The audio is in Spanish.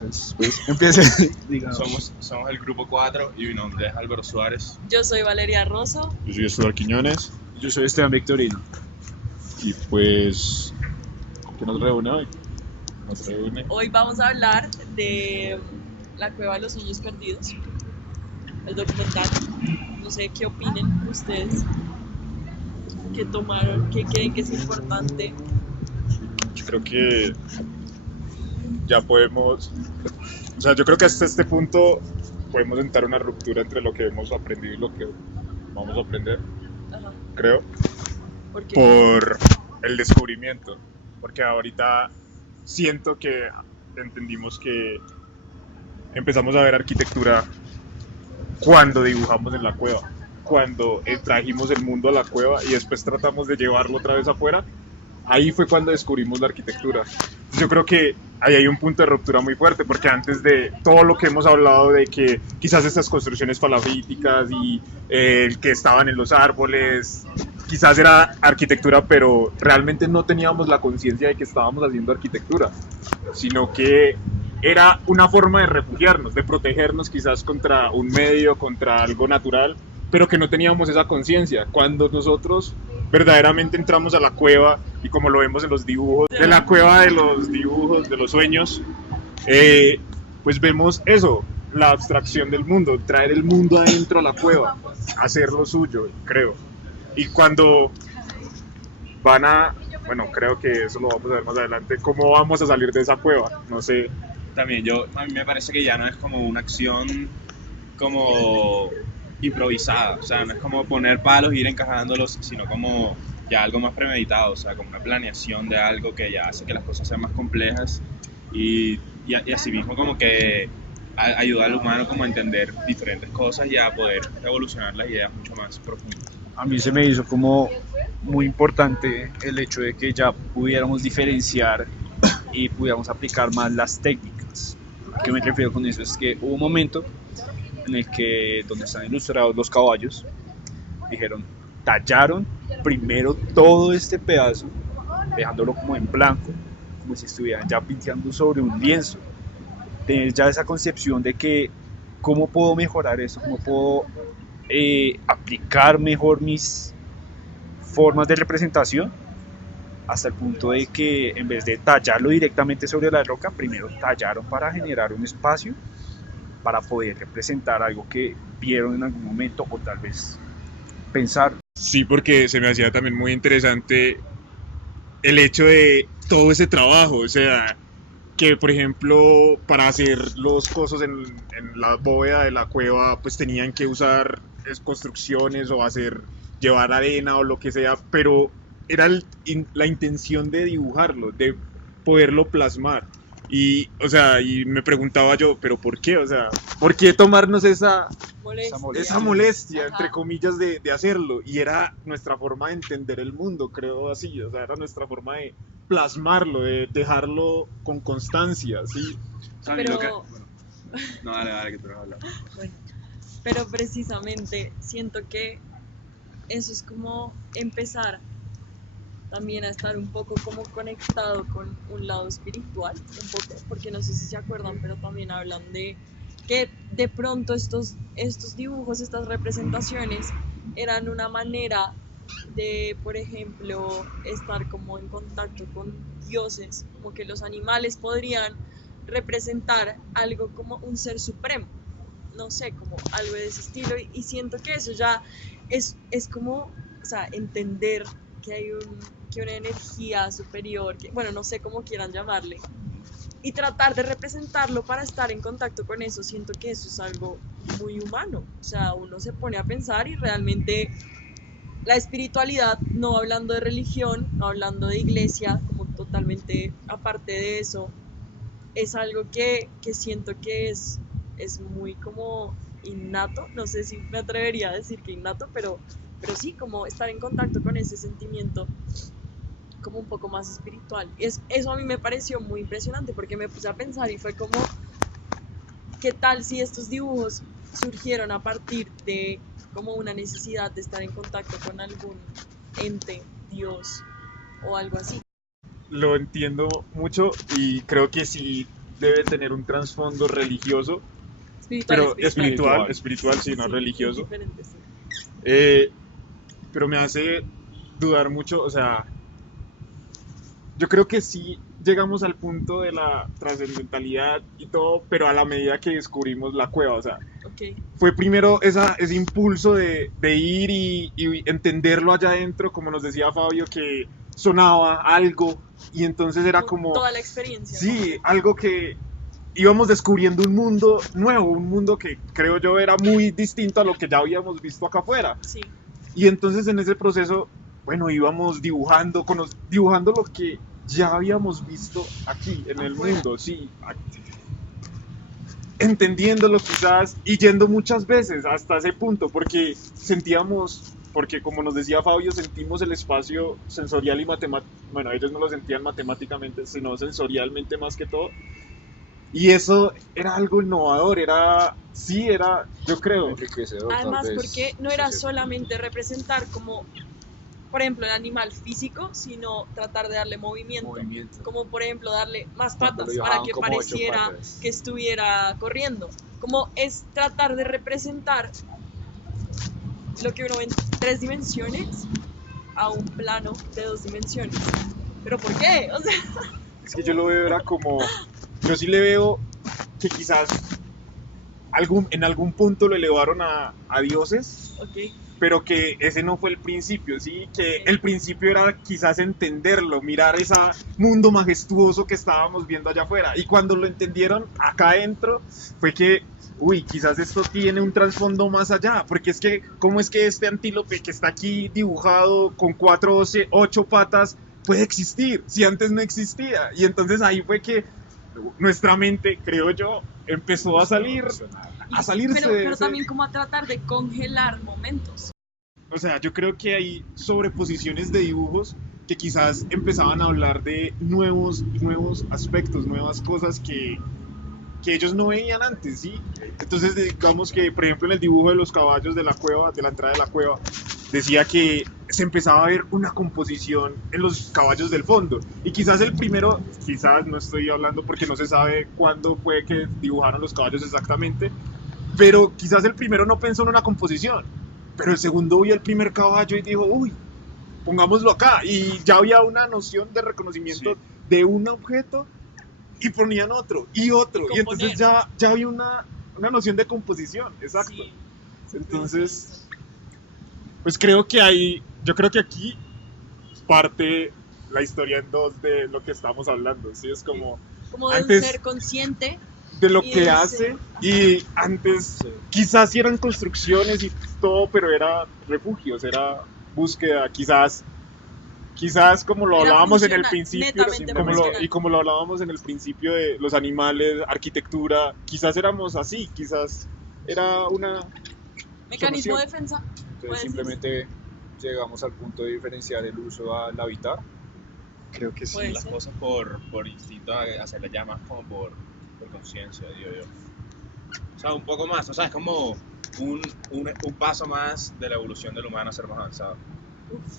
Pues empiece, digamos. Somos el grupo 4 y mi nombre es Álvaro Suárez. Yo soy Valeria Rosso. Yo soy Estuardo Quiñones Yo soy Esteban Victorino. y pues, ¿qué nos reúne hoy? Nos reúne Hoy vamos a hablar de La Cueva de los Sueños Perdidos, el documental. No sé qué opinen ustedes, qué tomaron, qué creen que es importante. yo creo que ya podemos, o sea, yo creo que hasta este punto podemos entrar una ruptura entre lo que hemos aprendido y lo que vamos a aprender, Ajá, creo, porque por el descubrimiento, porque ahorita siento que entendimos que empezamos a ver arquitectura cuando dibujamos en la cueva, cuando trajimos el mundo a la cueva y después tratamos de llevarlo otra vez afuera. Ahí fue cuando descubrimos la arquitectura. Yo creo que ahí hay un punto de ruptura muy fuerte, porque antes de todo lo que hemos hablado de que quizás estas construcciones falafíticas y el que estaban en los árboles, quizás era arquitectura, pero realmente no teníamos la conciencia de que estábamos haciendo arquitectura, sino que era una forma de refugiarnos, de protegernos quizás contra un medio, contra algo natural, pero que no teníamos esa conciencia. Cuando nosotros verdaderamente entramos a la cueva y como lo vemos en los dibujos, de la cueva de los dibujos, de los sueños, pues vemos eso, la abstracción del mundo, traer el mundo adentro a la cueva, hacer lo suyo, creo. Y cuando van a, bueno, creo que eso lo vamos a ver más adelante, cómo vamos a salir de esa cueva, no sé. También a mí me parece que ya no es como una acción como improvisada, o sea, no es como poner palos e ir encajándolos, sino como ya algo más premeditado, o sea, como una planeación de algo que ya hace que las cosas sean más complejas y así mismo como que ayuda al humano como a entender diferentes cosas y a poder evolucionar las ideas mucho más profundas. A mí se me hizo como muy importante el hecho de que ya pudiéramos diferenciar y pudiéramos aplicar más las técnicas. ¿A qué me refiero con eso? Es que hubo un momento en el que, donde están ilustrados los caballos, dijeron, tallaron primero todo este pedazo, dejándolo como en blanco, como si estuvieran ya pinteando sobre un lienzo. Tener ya esa concepción de que, ¿cómo puedo mejorar eso? ¿Cómo puedo aplicar mejor mis formas de representación? Hasta el punto de que en vez de tallarlo directamente sobre la roca, primero tallaron para generar un espacio para poder representar algo que vieron en algún momento o tal vez pensar. Sí, porque se me hacía también muy interesante el hecho de todo ese trabajo, o sea, que por ejemplo para hacer los cosos en la bóveda de la cueva pues tenían que usar construcciones o llevar arena o lo que sea, pero era la intención de dibujarlo, de poderlo plasmar. Y, o sea, y me preguntaba yo, ¿pero por qué? O sea, ¿por qué tomarnos esa molestia, Ajá. entre comillas, de hacerlo? Y era nuestra forma de entender el mundo, creo así. O sea, era nuestra forma de plasmarlo, de dejarlo con constancia, ¿sí? O sea, a mí Pero, lo que... Bueno, no, dale, que tú no has hablado. bueno, pero precisamente siento que eso es como empezar también a estar un poco como conectado con un lado espiritual, un poco, porque no sé si se acuerdan, pero también hablan de que de pronto estos dibujos, estas representaciones eran una manera de, por ejemplo, estar como en contacto con dioses, como que los animales podrían representar algo como un ser supremo, no sé, como algo de ese estilo, y siento que eso ya es como, o sea, entender que hay que una energía superior, que, bueno, no sé cómo quieran llamarle, y tratar de representarlo para estar en contacto con eso, siento que eso es algo muy humano, o sea, uno se pone a pensar y realmente la espiritualidad, no hablando de religión, no hablando de iglesia, como totalmente aparte de eso, es algo que siento que es muy como innato, no sé si me atrevería a decir que innato, pero sí, como estar en contacto con ese sentimiento como un poco más espiritual. Eso a mí me pareció muy impresionante porque me puse a pensar y fue como, ¿qué tal si estos dibujos surgieron a partir de como una necesidad de estar en contacto con algún ente, Dios o algo así? Lo entiendo mucho y creo que si debe tener un trasfondo religioso, Espiritual, pero espiritual. espiritual, sí, no Sí, religioso. es diferente, sí. Pero me hace dudar mucho, o sea, yo creo que sí llegamos al punto de la trascendentalidad y todo, pero a la medida que descubrimos la cueva, o sea, Ok. fue primero ese impulso de ir y entenderlo allá adentro, como nos decía Fabio, que sonaba algo, y entonces era como, Toda la experiencia. sí, algo que íbamos descubriendo un mundo nuevo, un mundo que creo yo era muy distinto a lo que ya habíamos visto acá afuera. Sí. Y entonces en ese proceso, bueno, íbamos dibujando, dibujando lo que ya habíamos visto aquí en el Afuera. mundo, sí, entendiéndolo quizás y yendo muchas veces hasta ese punto, porque sentíamos, porque como nos decía Fabio, sentimos el espacio sensorial y matemático, bueno, ellos no lo sentían matemáticamente, sino sensorialmente más que todo, y eso era algo innovador, era, yo creo, Enriquecedor, Además, tal vez, porque no era hasta cierto solamente representar como, por ejemplo, el animal físico, sino tratar de darle movimiento. movimiento. Como, por ejemplo, darle más Cuando patas lo para dibujaban que como 8 pareciera patas. que estuviera corriendo. Como es tratar de representar lo que uno ve en 3 dimensiones a un plano de 2 dimensiones. ¿Pero por qué? O sea, es que yo lo veo era como, yo sí le veo que quizás en algún punto lo elevaron a dioses, ok. pero que ese no fue el principio, ¿sí? Que Ok. el principio era quizás entenderlo, mirar ese mundo majestuoso que estábamos viendo allá afuera. Y cuando lo entendieron acá adentro, fue que, uy, quizás esto tiene un trasfondo más allá, porque es que, ¿cómo es que este antílope que está aquí dibujado con 4 o 8 patas puede existir si antes no existía? Y entonces ahí fue que nuestra mente, creo yo, empezó a salir, a salirse de Pero ese... también como a tratar de congelar momentos. O sea, yo creo que hay sobreposiciones de dibujos que quizás empezaban a hablar de nuevos aspectos, nuevas cosas que ellos no veían antes, ¿sí? Entonces, digamos que, por ejemplo, en el dibujo de los caballos de la cueva, de la entrada de la cueva, decía que se empezaba a ver una composición en los caballos del fondo. Y quizás el primero, quizás no estoy hablando porque no se sabe cuándo fue que dibujaron los caballos exactamente, pero quizás el primero no pensó en una composición. Pero el segundo vio el primer caballo y dijo, uy, pongámoslo acá. Y ya había una noción de reconocimiento de un objeto y ponían otro y otro. Y entonces ya había una noción de composición, exacto. Sí. Entonces, pues creo que yo creo que aquí parte la historia en dos de lo que estamos hablando. ¿Sí? Es como de antes, un ser consciente de lo y que de hace ser... y antes quizás sí eran construcciones y todo, pero era refugios, era búsqueda, quizás como lo Era hablábamos en el funcional, principio, netamente y como lo hablábamos en el principio de los animales, arquitectura, quizás éramos así, quizás era una mecanismo de solución. defensa. Entonces simplemente llegamos al punto de diferenciar el uso al habitar. Creo que sí. Puede Las ser. cosas por instinto, hacerlas ya más como por conciencia, digo yo. O sea, un poco más, o sea, es como un paso más de la evolución del humano a ser más avanzado. Uf.